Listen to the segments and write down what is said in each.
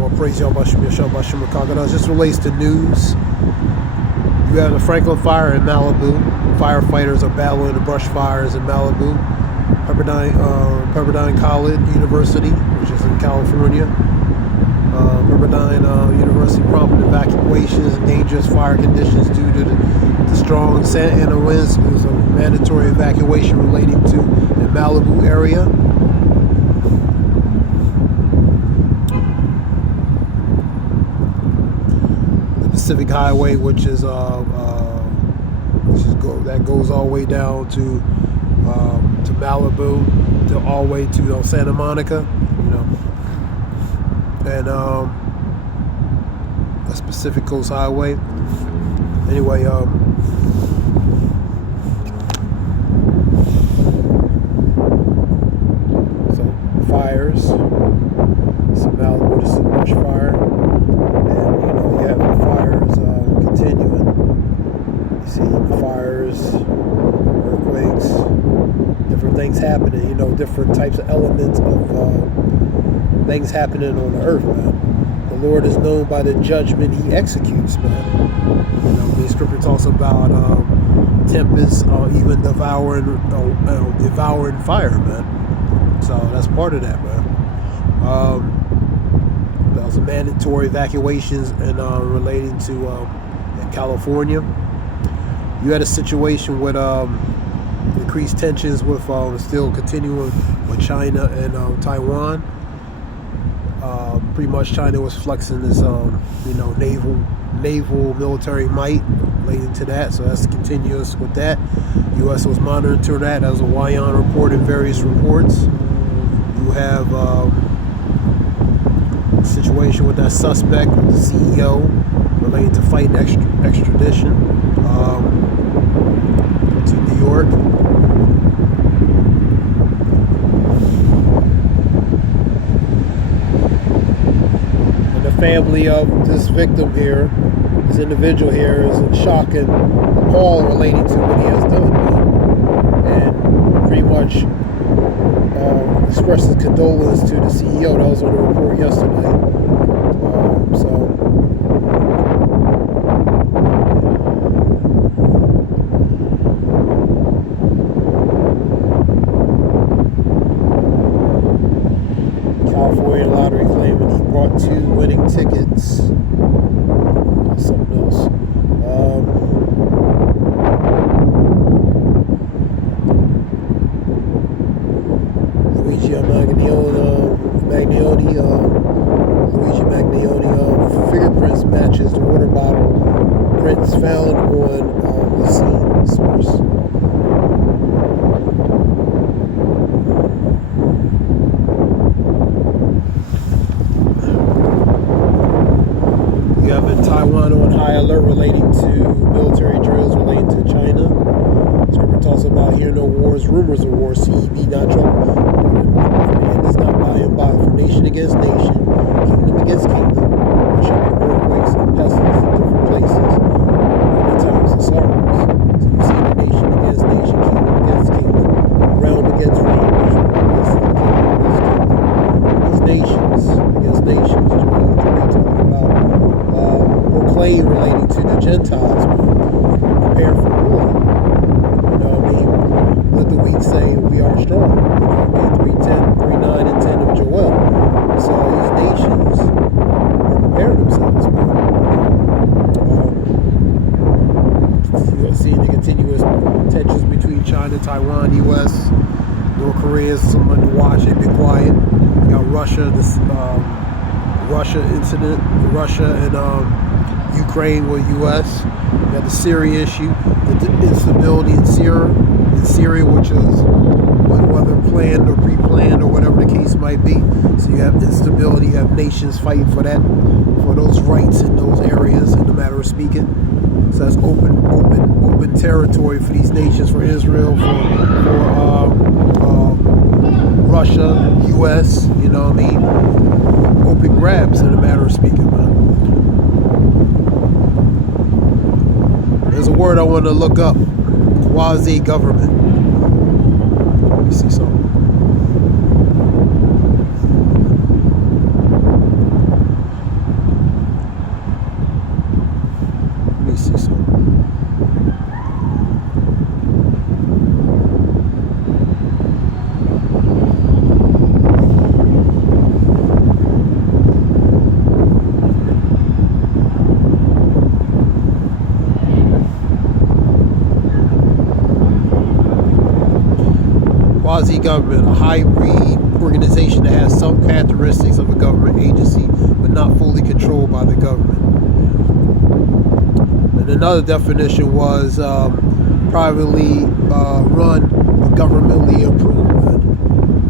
More praise Yahweh Shem Yahshua B'Shem Rakagadah. This relates to news. You have the Franklin fire in Malibu. Firefighters are battling the brush fires in Malibu. Pepperdine College University, which is in California. Pepperdine University prompted evacuations and dangerous fire conditions due to the strong Santa Ana winds. There was a mandatory evacuation relating to the Malibu area. The Pacific Highway, which goes all the way down to Malibu, to all the way to Santa Monica, and that's Pacific Coast Highway. Anyway, so fires, some Malibu, just a brush fire, and you have the fires continuing. You see the fires, earthquakes, different things happening. Different types of elements of things happening on the earth, man. The Lord is known by the judgment He executes, man. The Scripture talks about tempests, even devouring fire, man. So that's part of that, man. There was a mandatory evacuations and relating to in California. You had a situation with increased tensions with still continuing with China and Taiwan. Pretty much China was flexing this naval military might relating to that, so that's continuous with that. U.S. was monitoring that as a Wyon report in various reports. You have a situation with that suspect, the CEO, relating to fighting extradition to New York. And the family of this victim here, this individual here, is in shock and appalled relating to what he has done, and pretty much expresses condolence to the CEO. That was on the report yesterday. California lottery claiming he bought 2 winning tickets. Something else. Luigi Maglione fingerprints matches the water bottle prints found on the scene source. You have in Taiwan on high alert relating to military drills relating to China. Scripture talks about hear no wars, rumors of war, CEB not trouble. For the end is not by and by, for nation against nation, kingdom against kingdom. There shall be earthquakes and pestilence in different places, and times and sorrows. So you see the nation against nation, kingdom against kingdom, realm against realm, against nations, talking about proclaim relating to the Gentiles, prepare for war. Let the weak say we are strong. 3:9 and 10 of Joel. So these nations prepare themselves. You're seeing the continuous tensions between China, Taiwan, U.S., North Korea is someone to watch. They've been quiet. You got Russia, this Russia incident, Russia and Ukraine with U.S. You got the Syria issue, the instability in Syria, which is whether planned or pre-planned or whatever the case might be. So you have instability, you have nations fighting for those rights in those areas, in the matter of speaking. So that's open territory for these nations, for Israel, for Russia, U.S. You know what I mean? Open grabs, in the matter of speaking, man. There's a word I want to look up: quasi-government. Let me see something. quasi-government, a hybrid organization that has some characteristics of a government agency, but not fully controlled by the government. And another definition was privately run, but governmentally approved.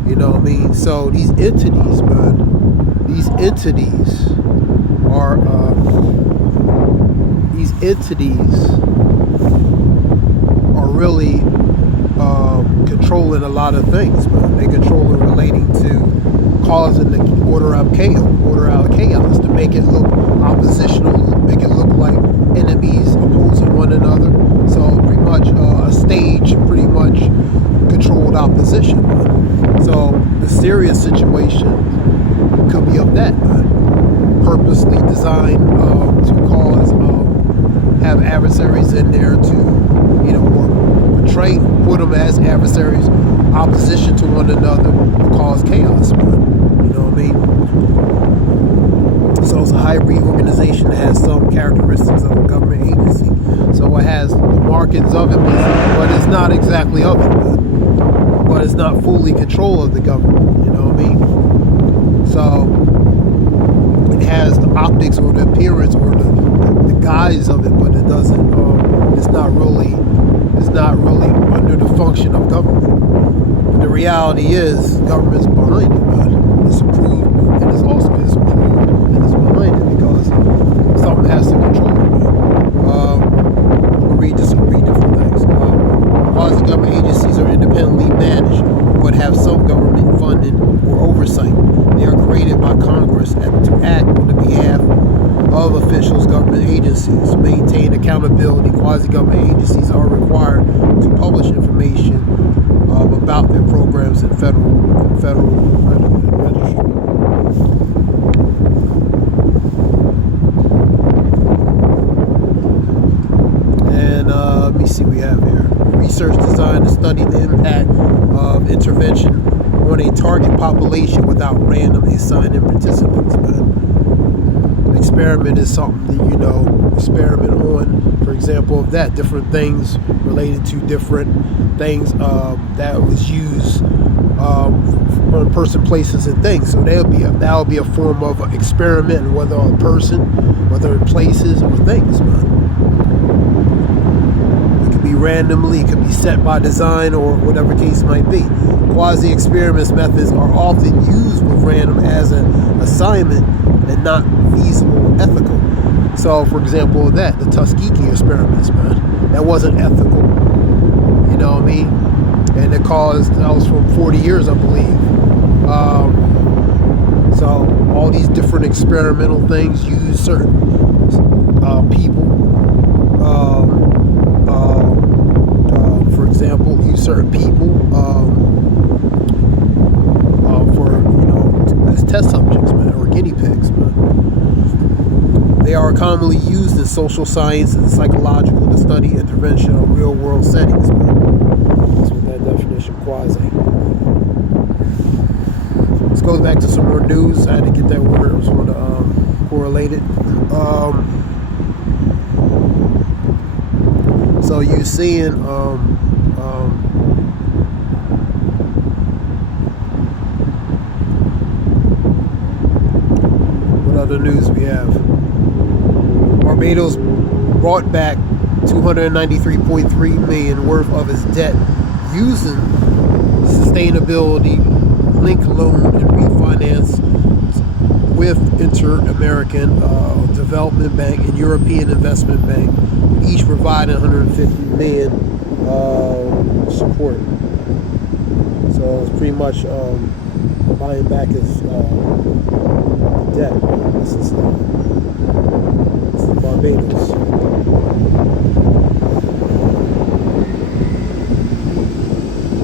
You know what I mean? So these entities, man, are really controlling a lot of things, man. They control it relating to causing the order out chaos to make it look oppositional, make it look like enemies opposing one another. So pretty much a stage, pretty much controlled opposition, man. So the serious situation could be of that, man. Purposely designed to cause, have adversaries in there to, or portray, put them as adversaries, opposition to one another, to cause chaos, man. You know what I mean? So it's a hybrid organization that has some characteristics of a government agency. So it has the markings of it, but it's not exactly of it, man. But it's not fully control of the government, you know what I mean? So it has the optics or the appearance or the guise of it, but it doesn't. It's not really under the function of government. But the reality is, government's behind it, man. It's approved, and it's also disapproved, and it's behind it because something has to control it, man. We'll read different things. Quasi-government agencies are independently managed, but have some government funding or oversight. They are created by Congress to act on the behalf of officials, government agencies, maintain accountability. Quasi-government agencies are required to publish information about their programs in federal registry. And let me see what we have here. Research designed to study the impact of intervention on a target population without random assigning participants, man. Experiment is something that, experiment on, for example, of that, different things related to different things that was used on person, places, and things. So that would be a form of experiment, whether on a person, whether in places or things, man. It could be randomly, it could be set by design, or whatever case might be. Quasi-experiments methods are often used with random as an assignment and not feasible, ethical. So, for example, the Tuskegee experiments, man, that wasn't ethical. You know what I mean? And that was from 40 years, I believe. So, all these different experimental things use certain people. For example, use certain people as test subjects, man, or guinea pigs, man. They are commonly used in social science and psychological to study intervention in real-world settings, man. That's what that definition quasi. Let's go back to some more news. I had to get that word. I was going to correlate it. So you're seeing what other news we have? Barbados brought back $293.3 million worth of its debt using sustainability-linked loan and refinance with Inter-American Development Bank and European Investment Bank, each providing $150 million support. So it's pretty much buying back his debt. This is Barbados.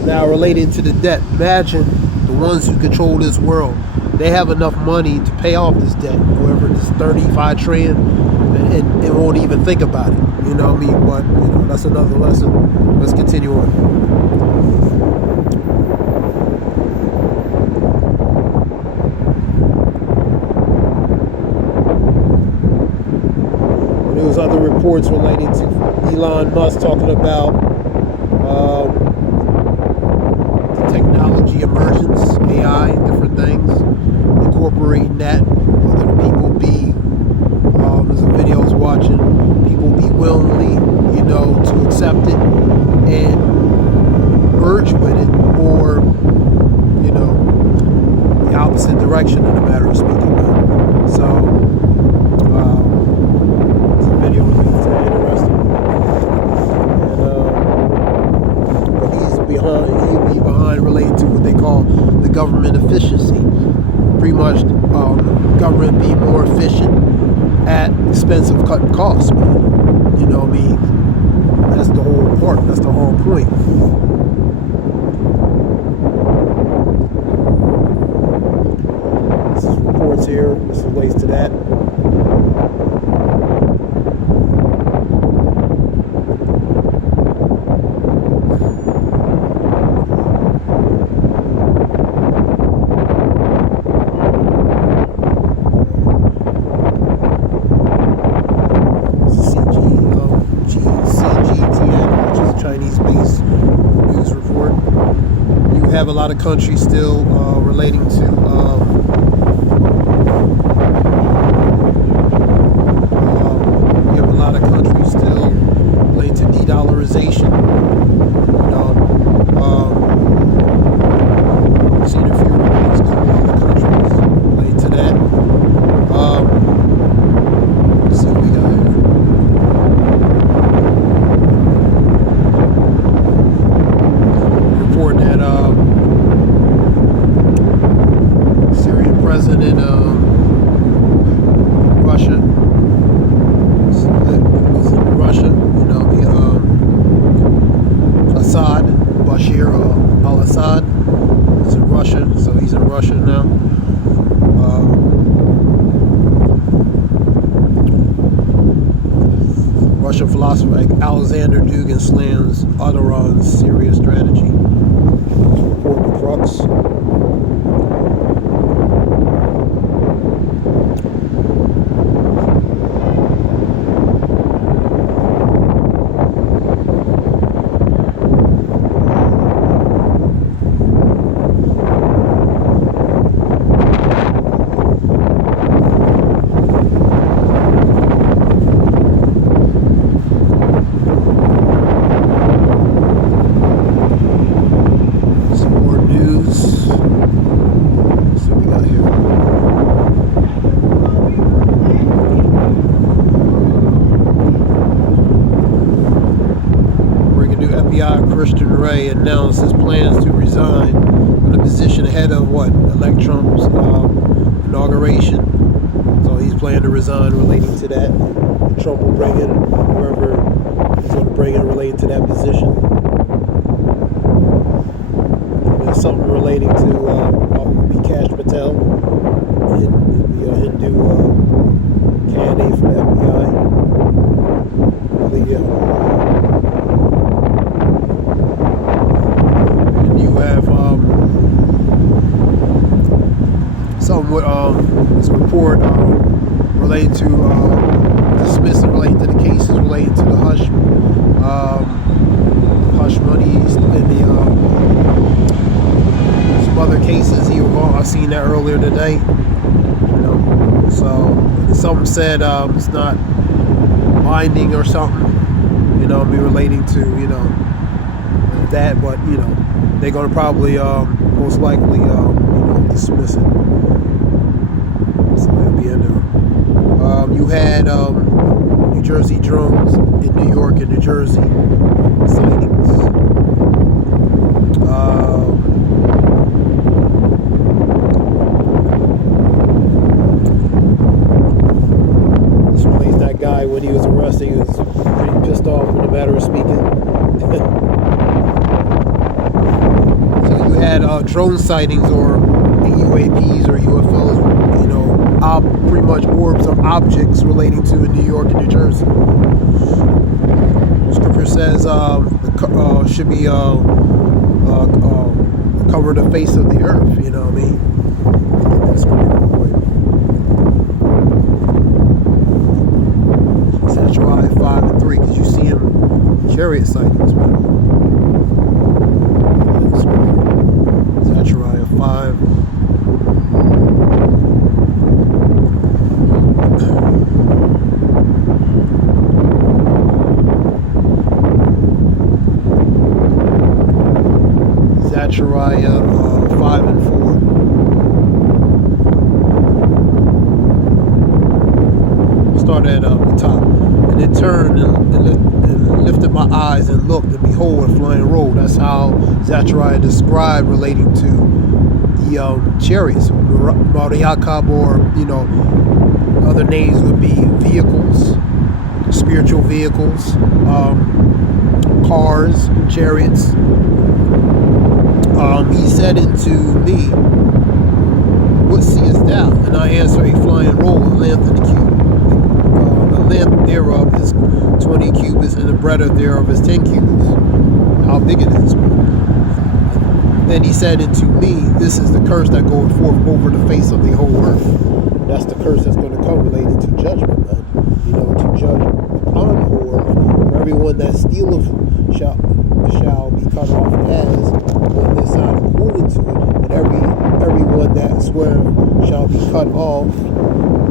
Now, related to the debt, imagine the ones who control this world. They have enough money to pay off this debt, whoever this 35 trillion, and won't even think about it. You know what I mean? But that's another lesson. Let's continue on. Other reports related to Elon Musk talking about the technology technology emergence, AI, different things, incorporating that, whether the people be, there's a video I was watching, people be willingly, to accept it and merge with it, or, the opposite direction in a matter of speaking. So, it's a video with me today, interesting. And, he'll be behind related to what they call the government efficiency. Pretty much, government being more efficient at expense of cutting costs, man. You know what I mean? That's the whole part. That's the whole point. This is reports here. This relates to that. Chinese-based news report. You have a lot of countries still relating to de-dollarization. Seen a few reports come out of the countries relating to that. Let's see what we got here. Report that Syrian president Russia was in Russia, Assad, Bashir al-Assad is in Russia, so he's in Russia now. Russian philosopher Alexander Dugin slams Erdogan's Syria strategy. Report the crux. Christian Ray announced his plans to resign from the position ahead of elect Trump's inauguration. So he's planning to resign relating to that. Trump will bring in whoever he's going to bring in relating to that position. There's something relating to Cash Patel, the Hindu candidate for the FBI. There's a report related to dismissing related to the cases related to the hush monies and some other cases. I seen that earlier today. So something said it's not binding or something. Be relating to that, but they're gonna probably most likely dismiss it. So it'll be in there. You had New Jersey drones in New York and New Jersey sightings. This relates that guy when he was arrested. He was pretty pissed off in a matter of speaking. So you had drone sightings or UAPs or UFOs, pretty much orbs of objects relating to New York and New Jersey. Scripture says should be cover the face of the earth. You know what I mean? That's Zechariah 5:3, because you see him chariot sightings. Zechariah 5 and 4. I'll start at the top. And it turned and lifted my eyes and looked, and behold, a flying roll. That's how Zechariah described relating to the chariots, Mariakab, or other names would be vehicles, spiritual vehicles, cars, chariots. He said unto me, what seest thou? And I answered, a flying roll, a length and a cube. The length thereof is 20 cubits, and the breadth thereof is 10 cubits. How big it is. Then he said unto me, this is the curse that goeth forth over the face of the whole earth. That's the curse that's going to come related to judgment, man. To judge upon the whole earth. For everyone that stealeth shall be cut off as on this side according to it, and everyone that sweareth shall be cut off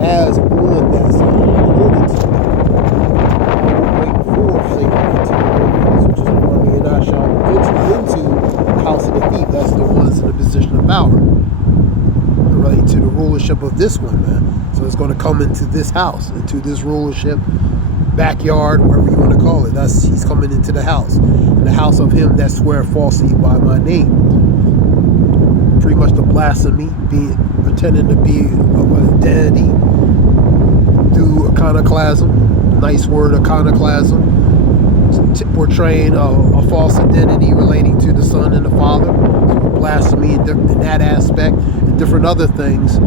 as on that side according to it. I will bring forth Satan into the house, which is the army, and I shall enter into the house of the thief. That's the ones in the position of power, related to the rulership of this one, man. So it's going to come into this house, into this rulership, backyard, whatever you want to call it. He's coming into the house. The house of him that swear falsely by my name. Pretty much the blasphemy, pretending to be of an identity through iconoclasm. Nice word, iconoclasm. Portraying a false identity relating to the Son and the Father. So blasphemy in that aspect, and different other things,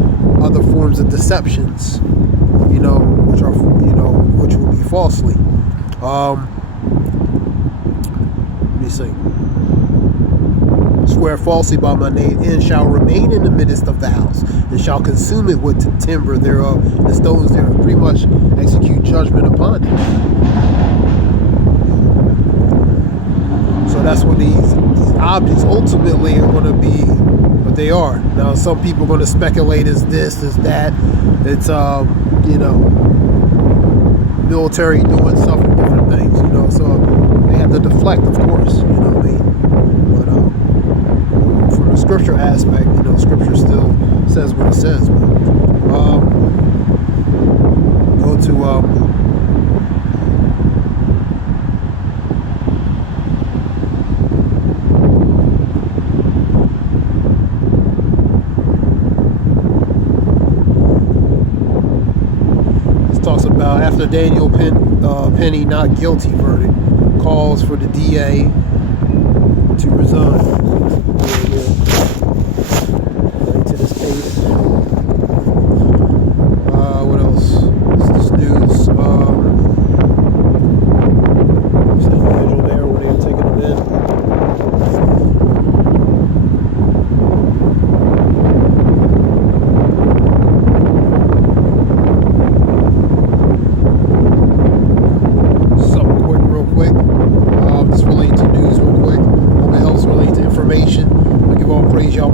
other forms of deceptions, which will be falsely. Swear falsely by my name, and shall remain in the midst of the house, and shall consume it with the timber thereof, and the stones thereof. Pretty much execute judgment upon it. So that's what these objects ultimately are going to be, what they are. Now, some people are going to speculate as this, as that. It's military doing stuff and different things, so they have to deflect, of course, what I mean? But from the scripture aspect, scripture still says what it says. Go to talks about after Daniel Penny not guilty verdict, calls for the DA to resign. Right to this page. What else? This news. There's an individual there where they're taking them in. Y'all,